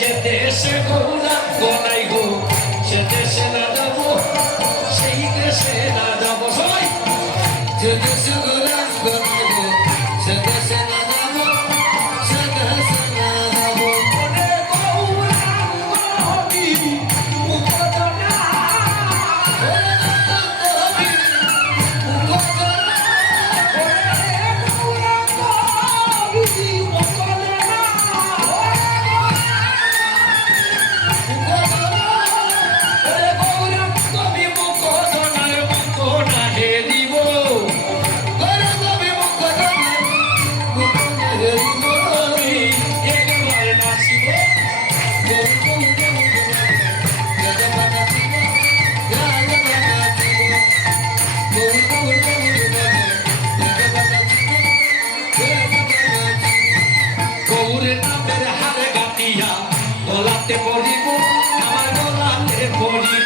যে দেশে গৌরাঙ্গ নাই গো সে দেশে না যাব সেই দেশে না যাব সবাই যে দেশে গৌরাঙ্গ নাই গো সে দেশে না যাব সে দেশে না যাব ওরে গৌরাঙ্গ হবি মুখদনা গলাতে পড়িব আমার গলাতে পড়িব